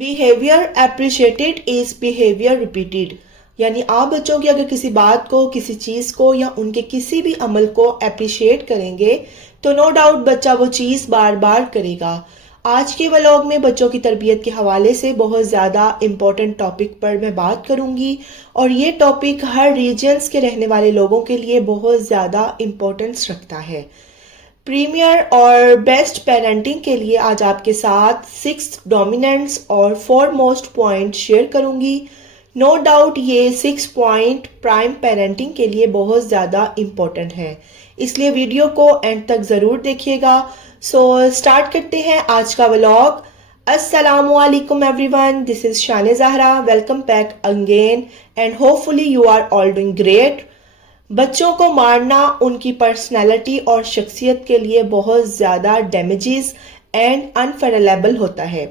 Behaviour appreciated is behaviour repeated, یعنی آپ بچوں کی اگر کسی بات کو، کسی چیز کو یا ان کے کسی بھی عمل کو اپریشیٹ کریں گے تو نو ڈاؤٹ بچہ وہ چیز بار بار کرے گا۔ آج کے ولاگ میں بچوں کی تربیت کے حوالے سے بہت زیادہ امپورٹنٹ ٹاپک پر میں بات کروں گی، اور یہ ٹاپک ہر ریجنز کے رہنے والے لوگوں کے لیے بہت زیادہ امپورٹنس رکھتا ہے۔ پریمیئر اور بیسٹ پیرنٹنگ کے لیے آج آپ کے ساتھ 6 ڈومیننٹس اور 4 موسٹ پوائنٹ شیئر کروں گی۔ نو ڈاؤٹ یہ 6 پوائنٹ پرائم پیرنٹنگ کے لیے بہت زیادہ امپورٹنٹ ہے، اس لیے ویڈیو کو اینڈ تک ضرور دیکھیے گا۔ سو اسٹارٹ کرتے ہیں آج کا ولاگ۔ السلام علیکم every one, this is Shan Zahra, welcome back again and hopefully you are all doing great. بچوں کو مارنا ان کی پرسنالٹی اور شخصیت کے لیے بہت زیادہ ڈیمیجز اینڈ انفیریبل ہوتا ہے۔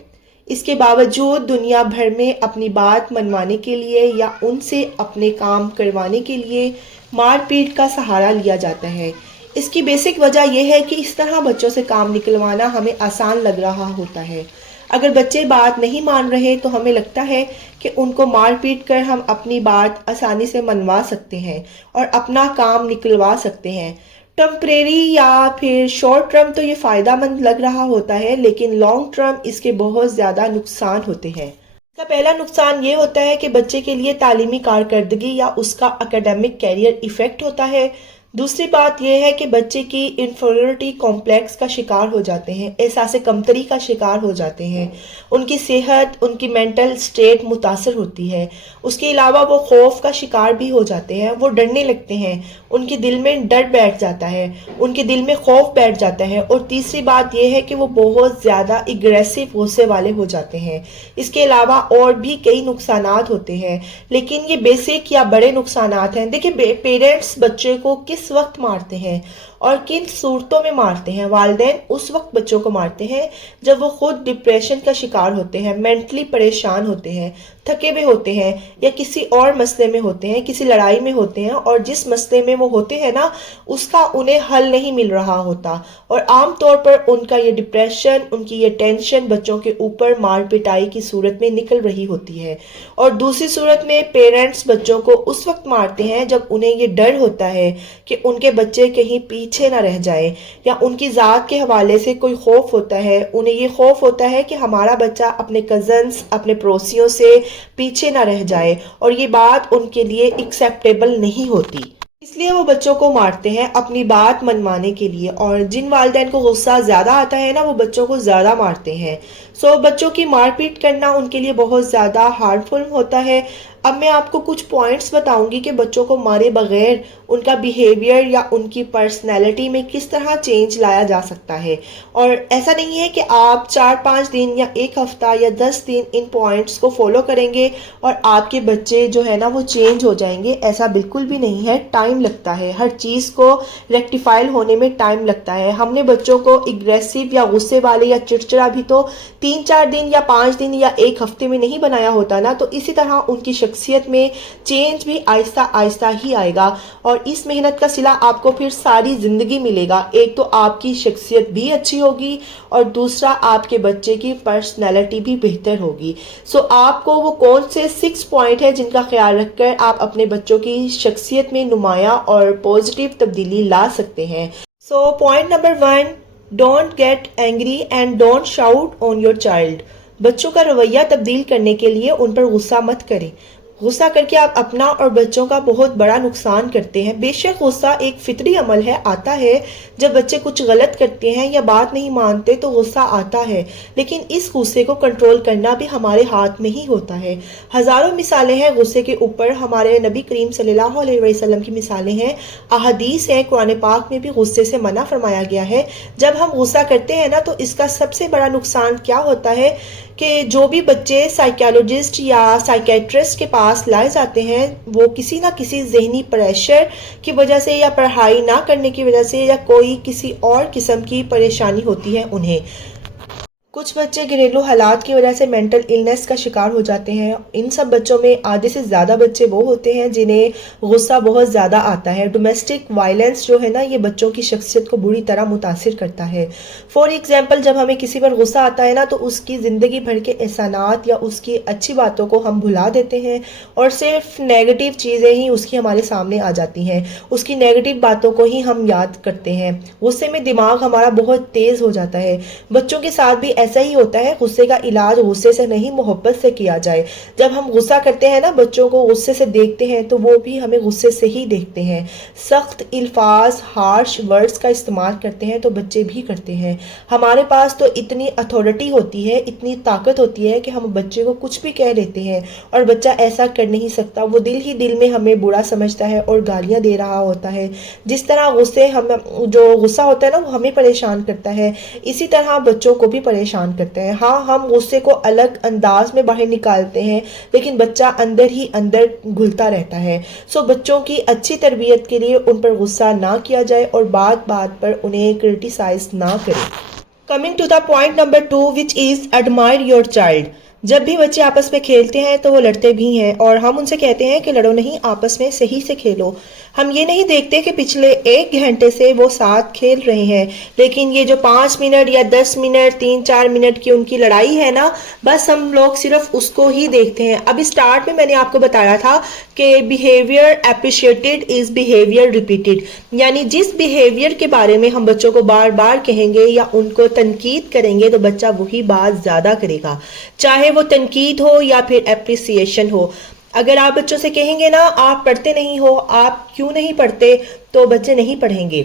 اس کے باوجود دنیا بھر میں اپنی بات منوانے کے لیے یا ان سے اپنے کام کروانے کے لیے مار پیٹ کا سہارا لیا جاتا ہے۔ اس کی بیسک وجہ یہ ہے کہ اس طرح بچوں سے کام نکلوانا ہمیں آسان لگ رہا ہوتا ہے۔ اگر بچے بات نہیں مان رہے تو ہمیں لگتا ہے کہ ان کو مار پیٹ کر ہم اپنی بات آسانی سے منوا سکتے ہیں اور اپنا کام نکلوا سکتے ہیں۔ ٹمپریری یا پھر شارٹ ٹرم تو یہ فائدہ مند لگ رہا ہوتا ہے، لیکن لانگ ٹرم اس کے بہت زیادہ نقصان ہوتے ہیں۔ اس کا پہلا نقصان یہ ہوتا ہے کہ بچے کے لیے تعلیمی کارکردگی یا اس کا اکیڈمک کیریئر ایفیکٹ ہوتا ہے۔ دوسری بات یہ ہے کہ بچے کی انفیریورٹی کمپلیکس کا شکار ہو جاتے ہیں، احساس کمتری کا شکار ہو جاتے ہیں، ان کی صحت، ان کی مینٹل سٹیٹ متاثر ہوتی ہے۔ اس کے علاوہ وہ خوف کا شکار بھی ہو جاتے ہیں، وہ ڈرنے لگتے ہیں، ان کے دل میں ڈر بیٹھ جاتا ہے، ان کے دل میں خوف بیٹھ جاتا ہے۔ اور تیسری بات یہ ہے کہ وہ بہت زیادہ اگریسو غصے والے ہو جاتے ہیں۔ اس کے علاوہ اور بھی کئی نقصانات ہوتے ہیں، لیکن یہ بیسک یا بڑے نقصانات ہیں۔ دیکھیں، پیرنٹس بچے کو کس وقت مارتے ہیں اور کن صورتوں میں مارتے ہیں؟ والدین اس وقت بچوں کو مارتے ہیں جب وہ خود ڈپریشن کا شکار ہوتے ہیں، مینٹلی پریشان ہوتے ہیں، تھکے ہوئے ہوتے ہیں، یا کسی اور مسئلے میں ہوتے ہیں، کسی لڑائی میں ہوتے ہیں، اور جس مسئلے میں وہ ہوتے ہیں نا، اس کا انہیں حل نہیں مل رہا ہوتا، اور عام طور پر ان کا یہ ڈپریشن، ان کی یہ ٹینشن بچوں کے اوپر مار پٹائی کی صورت میں نکل رہی ہوتی ہے۔ اور دوسری صورت میں پیرنٹس بچوں کو اس وقت مارتے ہیں جب انہیں یہ ڈر ہوتا ہے کہ ان کے بچے کہیں پیچھے نہ رہ جائے، یا ان کی ذات کے حوالے سے کوئی خوف ہوتا ہے۔ انہیں یہ خوف ہوتا ہے کہ ہمارا بچہ اپنے کزنز، اپنے پڑوسیوں سے پیچھے نہ رہ جائے، اور یہ بات ان کے لیے ایکسیپٹیبل نہیں ہوتی، اس لیے وہ بچوں کو مارتے ہیں اپنی بات منوانے کے لیے۔ اور جن والدین کو غصہ زیادہ آتا ہے نا، وہ بچوں کو زیادہ مارتے ہیں۔ بچوں کی مار پیٹ کرنا ان کے لیے بہت زیادہ ہارمفل ہوتا ہے۔ اب میں آپ کو کچھ پوائنٹس بتاؤں گی کہ بچوں کو مارے بغیر ان کا بیہیویئر یا ان کی پرسنالٹی میں کس طرح چینج لایا جا سکتا ہے۔ اور ایسا نہیں ہے کہ آپ 4-5 دن یا ایک ہفتہ یا 10 دن ان پوائنٹس کو فالو کریں گے اور آپ کے بچے جو ہے نا وہ چینج ہو جائیں گے، ایسا بالکل بھی نہیں ہے۔ ٹائم لگتا ہے، ہر چیز کو ریکٹیفائل ہونے میں ٹائم لگتا ہے۔ ہم نے بچوں کو اگریسو یا غصے والے یا چڑچڑا بھی تو 3-4 دن یا 5 دن یا ایک ہفتے میں نہیں بنایا ہوتا نا، تو اسی طرح ان کی شخصیت میں چینج بھی آہستہ آہستہ ہی آئے گا، اور اس محنت کا صلہ آپ کو پھر ساری زندگی ملے گا۔ ایک تو آپ کی شخصیت بھی اچھی ہوگی، اور دوسرا آپ کے بچے کی پرسنالٹی بھی بہتر ہوگی۔ آپ کو وہ کون سے 6 پوائنٹ ہیں جن کا خیال رکھ کر آپ اپنے بچوں کی شخصیت میں نمایاں اور پازیٹیو تبدیلی لا سکتے ہیں۔ Point number 1، don't get angry and don't shout on your child. بچوں کا رویہ تبدیل کرنے کے لیے ان پر غصہ مت کریں۔ غصہ کر کے آپ اپنا اور بچوں کا بہت بڑا نقصان کرتے ہیں۔ بے شک غصہ ایک فطری عمل ہے، آتا ہے جب بچے کچھ غلط کرتے ہیں یا بات نہیں مانتے تو غصہ آتا ہے، لیکن اس غصے کو کنٹرول کرنا بھی ہمارے ہاتھ میں ہی ہوتا ہے۔ ہزاروں مثالیں ہیں غصے کے اوپر، ہمارے نبی کریم صلی اللہ علیہ وسلم کی مثالیں ہیں، احادیث ہیں، قرآن پاک میں بھی غصے سے منع فرمایا گیا ہے۔ جب ہم غصہ کرتے ہیں نا، تو اس کا سب سے بڑا نقصان کیا ہوتا ہے کہ جو بھی بچے سائیکالوجسٹ یا سائیکیٹرسٹ کے پاس لائے جاتے ہیں، وہ کسی نہ کسی ذہنی پریشر کی وجہ سے یا پڑھائی نہ کرنے کی وجہ سے یا کوئی کسی اور قسم کی پریشانی ہوتی ہے انہیں۔ کچھ بچے گھریلو حالات کی وجہ سے مینٹل النس کا شکار ہو جاتے ہیں. ان سب بچوں میں آدھے سے زیادہ بچے وہ ہوتے ہیں جنہیں غصہ بہت زیادہ آتا ہے. ڈومیسٹک وائلنس جو ہے نا یہ بچوں کی شخصیت کو بری طرح متاثر کرتا ہے. فار ایگزامپل جب ہمیں کسی پر غصہ آتا ہے نا تو اس کی زندگی بھر کے احسانات یا اس کی اچھی باتوں کو ہم بھلا دیتے ہیں اور صرف نیگیٹو چیزیں ہی اس کی ہمارے سامنے آ جاتی ہیں. اس کی نیگیٹو باتوں کو ہی ہم یاد کرتے ہیں. غصے میں دماغ ہمارا بہت تیز ہو جاتا ہے. بچوں کے ساتھ بھی ایسا ہی ہوتا ہے. غصے کا علاج غصے سے نہیں محبت سے کیا جائے. جب ہم غصہ کرتے ہیں نا بچوں کو غصے سے دیکھتے ہیں تو وہ بھی ہمیں غصے سے ہی دیکھتے ہیں. سخت الفاظ ہارش ورڈز کا استعمال کرتے ہیں تو بچے بھی کرتے ہیں. ہمارے پاس تو اتنی اتھارٹی ہوتی ہے, اتنی طاقت ہوتی ہے کہ ہم بچے کو کچھ بھی کہہ دیتے ہیں اور بچہ ایسا کر نہیں سکتا. وہ دل ہی دل میں ہمیں برا سمجھتا ہے اور گالیاں دے رہا ہوتا ہے. جس طرح جو غصہ ہوتا ہے نا وہ ہمیں پریشان کرتا ہے اسی طرح بچوں کو بھی پریشان کرتے ہیں. ہاں ہم غصے کو الگ انداز میں باہر نکالتے ہیں لیکن بچہ اندر ہی اندر گھلتا رہتا ہے. سو بچوں کی اچھی تربیت کے لیے ان پر غصہ نہ کیا جائے اور بات بات پر انہیں کرٹیسائز نہ کریں. Coming to the point number 2 which is admire your child. جب بھی بچے آپس میں کھیلتے ہیں تو وہ لڑتے بھی ہیں اور ہم ان سے کہتے ہیں کہ لڑو نہیں, آپس میں صحیح سے کھیلو. ہم یہ نہیں دیکھتے کہ پچھلے 1 گھنٹے سے وہ ساتھ کھیل رہے ہیں لیکن یہ جو 5 منٹ یا 10 منٹ 3-4 منٹ کی ان کی لڑائی ہے نا بس ہم لوگ صرف اس کو ہی دیکھتے ہیں. اب اسٹارٹ میں نے آپ کو بتایا تھا کہ behaviour appreciated is behaviour repeated, یعنی جس بیہیویئر کے بارے میں ہم بچوں کو بار بار کہیں گے یا ان کو تنقید کریں گے تو بچہ وہی بات زیادہ کرے گا, چاہے وہ تنقید ہو یا پھر اپریسیشن ہو. اگر آپ بچوں سے کہیں گے نا آپ پڑھتے نہیں ہو, آپ کیوں نہیں پڑھتے, تو بچے نہیں پڑھیں گے.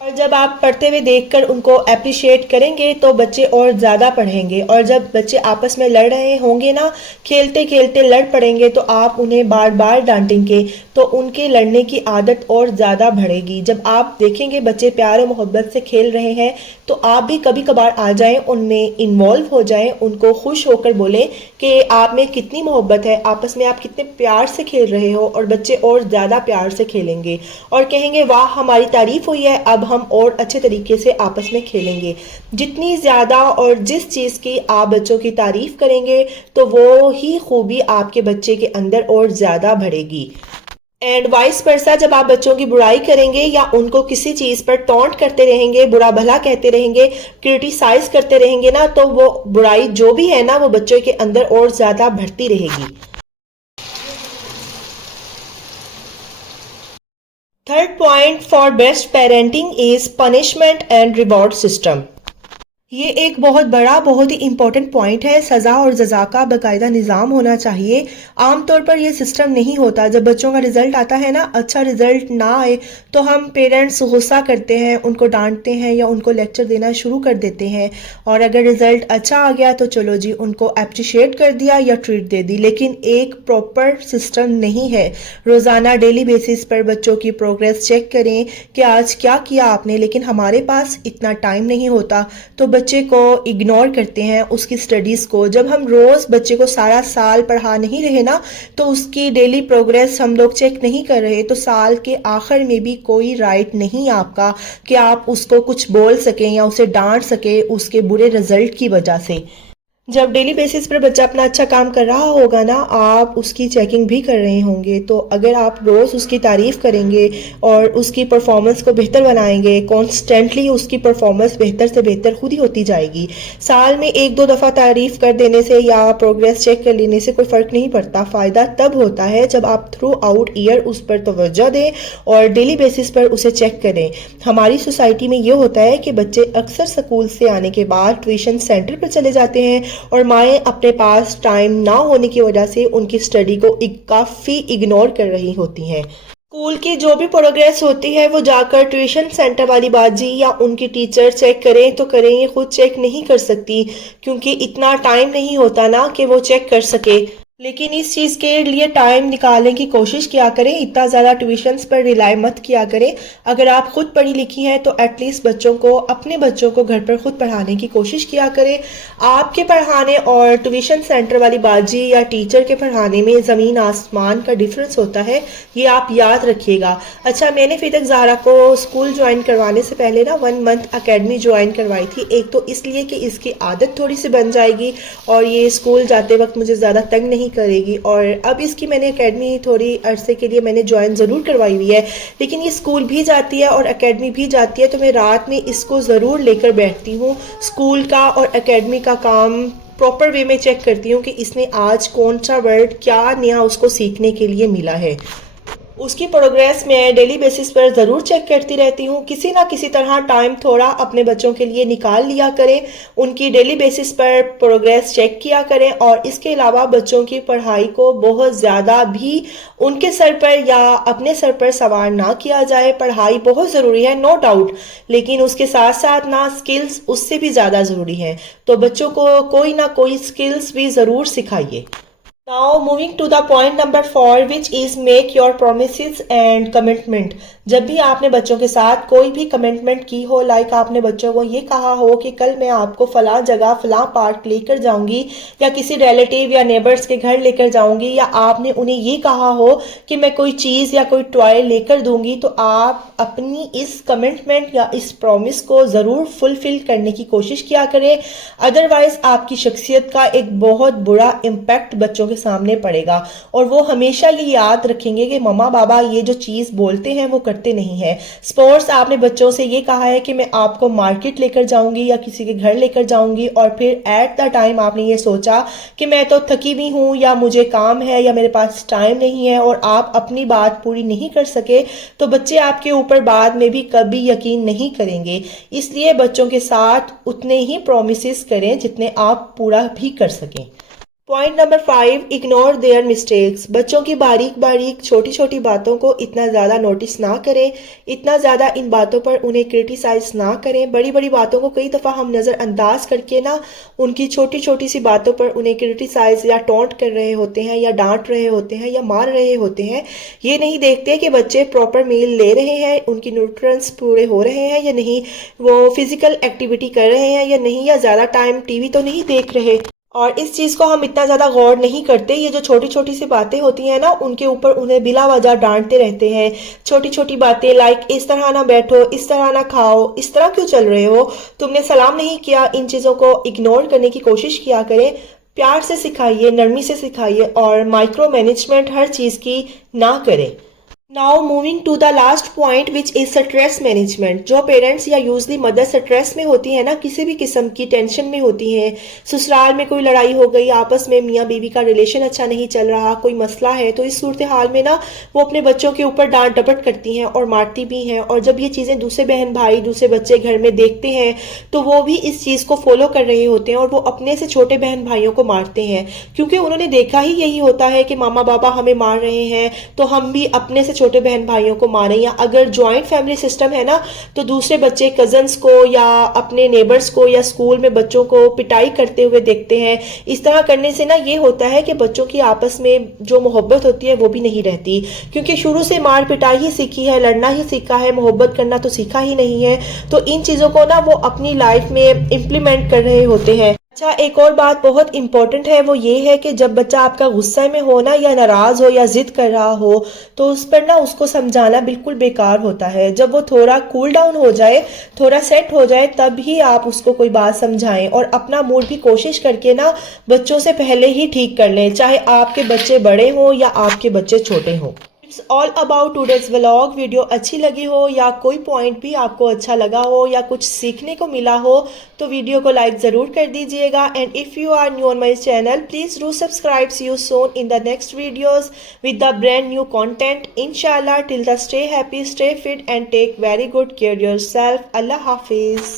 اور جب آپ پڑھتے ہوئے دیکھ کر ان کو اپریشیٹ کریں گے تو بچے اور زیادہ پڑھیں گے. اور جب بچے آپس میں لڑ رہے ہوں گے نا, کھیلتے کھیلتے لڑ پڑیں گے تو آپ انہیں بار بار ڈانٹیں گے تو ان کے لڑنے کی عادت اور زیادہ بڑھے گی. جب آپ دیکھیں گے بچے پیار و محبت سے کھیل رہے ہیں تو آپ بھی کبھی کبھار آ جائیں, ان میں انوالو ہو جائیں, ان کو خوش ہو کر بولیں کہ آپ میں کتنی محبت ہے, آپس میں آپ کتنے پیار سے کھیل رہے ہو, اور بچے اور زیادہ پیار سے کھیلیں گے اور کہیں گے واہ ہماری تعریف ہوئی ہے, اب ہم اور اچھے طریقے سے آپس میں کھیلیں گے. جتنی زیادہ اور جس چیز کی آپ بچوں کی تعریف کریں گے تو وہ ہی خوبی آپ کے بچے کے اندر اور زیادہ بڑھے گی. اینڈ وائس ورسا, جب آپ بچوں کی برائی کریں گے یا ان کو کسی چیز پر ٹونٹ کرتے رہیں گے, برا بھلا کہتے رہیں گے, کرٹیسائز کرتے رہیں گے نا تو وہ برائی جو بھی ہے نا وہ بچوں کے اندر اور زیادہ بڑھتی رہے گی. Third point for best parenting is punishment and reward system. یہ ایک بہت بڑا بہت ہی امپورٹنٹ پوائنٹ ہے. سزا اور جزا کا باقاعدہ نظام ہونا چاہیے. عام طور پر یہ سسٹم نہیں ہوتا. جب بچوں کا رزلٹ آتا ہے نا, اچھا رزلٹ نہ آئے تو ہم پیرنٹس غصہ کرتے ہیں, ان کو ڈانٹتے ہیں یا ان کو لیکچر دینا شروع کر دیتے ہیں. اور اگر رزلٹ اچھا آ گیا تو چلو جی ان کو اپریشیٹ کر دیا یا ٹریٹ دے دی. لیکن ایک پراپر سسٹم نہیں ہے. روزانہ ڈیلی بیسس پر بچوں کی پروگریس چیک کریں کہ آج کیا کیا آپ نے, لیکن ہمارے پاس اتنا ٹائم نہیں ہوتا تو بچے کو اگنور کرتے ہیں اس کی سٹڈیز کو. جب ہم روز بچے کو سارا سال پڑھا نہیں رہے نا تو اس کی ڈیلی پروگریس ہم لوگ چیک نہیں کر رہے تو سال کے آخر میں بھی کوئی رائٹ نہیں آپ کا کہ آپ اس کو کچھ بول سکیں یا اسے ڈانٹ سکیں اس کے برے رزلٹ کی وجہ سے. جب ڈیلی بیسس پر بچہ اپنا اچھا کام کر رہا ہوگا نا, آپ اس کی چیکنگ بھی کر رہے ہوں گے, تو اگر آپ روز اس کی تعریف کریں گے اور اس کی پرفارمنس کو بہتر بنائیں گے, کانسٹنٹلی اس کی پرفارمنس بہتر سے بہتر خود ہی ہوتی جائے گی. سال میں 1-2 دفعہ تعریف کر دینے سے یا پروگریس چیک کر لینے سے کوئی فرق نہیں پڑتا. فائدہ تب ہوتا ہے جب آپ تھرو آؤٹ ایئر اس پر توجہ دیں اور ڈیلی بیسس پر اسے چیک کریں. ہماری سوسائٹی میں یہ ہوتا ہے کہ بچے اکثر سکول سے آنے کے بعد ٹیوشن سینٹر پر چلے جاتے ہیں اور مائیں اپنے پاس ٹائم نہ ہونے کی وجہ سے ان کی سٹڈی کو کافی اگنور کر رہی ہوتی ہیں. اسکول کی جو بھی پروگریس ہوتی ہے وہ جا کر ٹیوشن سینٹر والی باجی یا ان کی ٹیچر چیک کریں تو کریں, یہ خود چیک نہیں کر سکتی کیونکہ اتنا ٹائم نہیں ہوتا نا کہ وہ چیک کر سکے. لیکن اس چیز کے لیے ٹائم نکالنے کی کوشش کیا کریں، اتنا زیادہ ٹیوشنز پر ریلائی مت کیا کریں۔ اگر آپ خود پڑھی لکھی ہیں تو ایٹ لیسٹ اپنے بچوں کو گھر پر خود پڑھانے کی کوشش کیا کریں۔ آپ کے پڑھانے اور ٹیوشن سینٹر والی باجی یا ٹیچر کے پڑھانے میں زمین آسمان کا ڈیفرنس ہوتا ہے، یہ آپ یاد رکھیے گا۔ اچھا، میں نے فیدق زہرا کو اسکول جوائن کروانے سے پہلے 1 منتھ اکیڈمی جوائن کروائی تھی۔ ایک تو اس لیے کہ اس کی عادت تھوڑی سی بن جائے گی اور یہ اسکول جاتے وقت مجھے زیادہ تنگ نہیں کرے گی، اور اب اس کی میں نے اکیڈمی تھوڑی عرصے کے لیے میں نے جوائن ضرور کروائی ہوئی ہے، لیکن یہ اسکول بھی جاتی ہے اور اکیڈمی بھی جاتی ہے، تو میں رات میں اس کو ضرور لے کر بیٹھتی ہوں، اسکول کا اور اکیڈمی کا کام پراپر وے میں چیک کرتی ہوں کہ اس نے آج کون سا ورڈ کیا نیا اس کو سیکھنے کے لیے ملا ہے۔ اس کی پروگریس میں ڈیلی بیسس پر ضرور چیک کرتی رہتی ہوں۔ کسی نہ کسی طرح ٹائم تھوڑا اپنے بچوں کے لیے نکال لیا کریں، ان کی ڈیلی بیسس پر پروگریس چیک کیا کریں، اور اس کے علاوہ بچوں کی پڑھائی کو بہت زیادہ بھی ان کے سر پر یا اپنے سر پر سوار نہ کیا جائے۔ پڑھائی بہت ضروری ہے، نو ڈاؤٹ، لیکن اس کے ساتھ ساتھ سکلز اس سے بھی زیادہ ضروری ہیں، تو بچوں کو کوئی نہ کوئی سکلز بھی ضرور سکھائیے۔ Now moving to the point number 4, which is make your promises and commitment۔ جب بھی آپ نے بچوں کے ساتھ کوئی بھی کمٹمنٹ کی ہو، لائک آپ نے بچوں کو یہ کہا ہو کہ کل میں آپ کو فلاں جگہ فلاں پارک لے کر جاؤں گی، یا کسی ریلیٹیو یا نیبرز کے گھر لے کر جاؤں گی، یا آپ نے انہیں یہ کہا ہو کہ میں کوئی چیز یا کوئی ٹوائے لے کر دوں گی، تو آپ اپنی اس کمٹمنٹ یا اس پرومس کو ضرور فلفل کرنے کی کوشش کیا کریں، ادروائز آپ کی شخصیت کا ایک بہت برا امپیکٹ بچوں کے سامنے پڑے گا، اور وہ ہمیشہ یہ یاد رکھیں گے کہ مما بابا یہ جو چیز بولتے ہیں وہ کرتے نہیں ہیں۔ سپورٹس آپ نے بچوں سے یہ کہا ہے کہ میں آپ کو مارکیٹ لے کر جاؤں گی یا کسی کے گھر لے کر جاؤں گی، اور پھر ایٹ دا ٹائم آپ نے یہ سوچا کہ میں تو تھکی ہوئی ہوں یا مجھے کام ہے یا میرے پاس ٹائم نہیں ہے، اور آپ اپنی بات پوری نہیں کر سکے، تو بچے آپ کے اوپر بعد میں بھی کبھی یقین نہیں کریں گے۔ اس لیے بچوں کے ساتھ اتنے ہی پرومسز کریں جتنے آپ پورا بھی کر سکیں۔ Point number 5، ignore their mistakes. بچوں کی باریک باریک چھوٹی چھوٹی باتوں کو اتنا زیادہ نوٹس نہ کریں، اتنا زیادہ ان باتوں پر انہیں کرٹیسائز نہ کریں۔ بڑی بڑی باتوں کو کئی دفعہ ہم نظر انداز کر کے ان کی چھوٹی چھوٹی سی باتوں پر انہیں کرٹیسائز یا ٹونٹ کر رہے ہوتے ہیں، یا ڈانٹ رہے ہوتے ہیں، یا مار رہے ہوتے ہیں۔ یہ نہیں دیکھتے کہ بچے پراپر میل لے رہے ہیں، ان کی نیوٹرنس پورے ہو رہے ہیں یا نہیں، وہ فزیکل ایکٹیویٹی کر رہے ہیں یا نہیں، یا زیادہ ٹائم ٹی وی تو نہیں دیکھ رہے۔ اور اس چیز کو ہم اتنا زیادہ غور نہیں کرتے، یہ جو چھوٹی چھوٹی سی باتیں ہوتی ہیں ان کے اوپر انہیں بلا وجہ ڈانٹتے رہتے ہیں۔ چھوٹی چھوٹی باتیں لائک اس طرح نہ بیٹھو، اس طرح نہ کھاؤ، اس طرح کیوں چل رہے ہو، تم نے سلام نہیں کیا، ان چیزوں کو اگنور کرنے کی کوشش کیا کریں۔ پیار سے سکھائیے، نرمی سے سکھائیے، اور مائکرو مینجمنٹ ہر چیز کی نہ کریں۔ Now moving to the last point, which is stress management۔ جو پیرنٹس یا یوزلی مدر سٹریس میں ہوتی ہیں کسی بھی قسم کی ٹینشن میں ہوتی ہیں، سسرال میں کوئی لڑائی ہو گئی، آپس میں میاں بیوی کا ریلیشن اچھا نہیں چل رہا، کوئی مسئلہ ہے، تو اس صورتحال میں وہ اپنے بچوں کے اوپر ڈانٹ ڈپٹ کرتی ہیں اور مارتی بھی ہیں، اور جب یہ چیزیں دوسرے بہن بھائی دوسرے بچے گھر میں دیکھتے ہیں تو وہ بھی اس چیز کو فالو کر رہے ہوتے ہیں، اور وہ اپنے سے چھوٹے بہن بھائیوں کو مارتے ہیں، کیونکہ انہوں نے دیکھا ہی یہی ہوتا ہے کہ ماما بابا ہمیں مار رہے ہیں تو ہم بھی اپنے سے چھوٹے بہن بھائیوں کو ماریں۔ یا اگر جوائنٹ فیملی سسٹم ہے تو دوسرے بچے کزنز کو یا اپنے نیبرز کو یا اسکول میں بچوں کو پٹائی کرتے ہوئے دیکھتے ہیں۔ اس طرح کرنے سے یہ ہوتا ہے کہ بچوں کی آپس میں جو محبت ہوتی ہے وہ بھی نہیں رہتی، کیونکہ شروع سے مار پٹائی ہی سیکھی ہے، لڑنا ہی سیکھا ہے، محبت کرنا تو سیکھا ہی نہیں ہے، تو ان چیزوں کو وہ اپنی لائف میں امپلیمنٹ کر رہے ہوتے ہیں۔ اچھا، ایک اور بات بہت امپورٹنٹ ہے، وہ یہ ہے کہ جب بچہ آپ کا غصہ میں ہو یا ناراض ہو یا ضد کر رہا ہو تو اس پر اس کو سمجھانا بالکل بیکار ہوتا ہے۔ جب وہ تھوڑا کول ڈاؤن ہو جائے، تھوڑا سیٹ ہو جائے، تب ہی آپ اس کو کوئی بات سمجھائیں، اور اپنا موڈ بھی کوشش کر کے بچوں سے پہلے ہی ٹھیک کر لیں، چاہے آپ کے بچے بڑے ہوں یا آپ کے بچے چھوٹے ہوں۔ It's all about today's vlog۔ Video اچھی لگی ہو یا کوئی پوائنٹ بھی آپ کو اچھا لگا ہو یا کچھ سیکھنے کو ملا ہو تو ویڈیو کو لائک ضرور کر دیجئے گا، and if you are new on my channel please do subscribe۔ See you soon in the next videos with the brand new content inshallah। Till then stay happy, stay fit and take very good care yourself۔ Allah Hafiz۔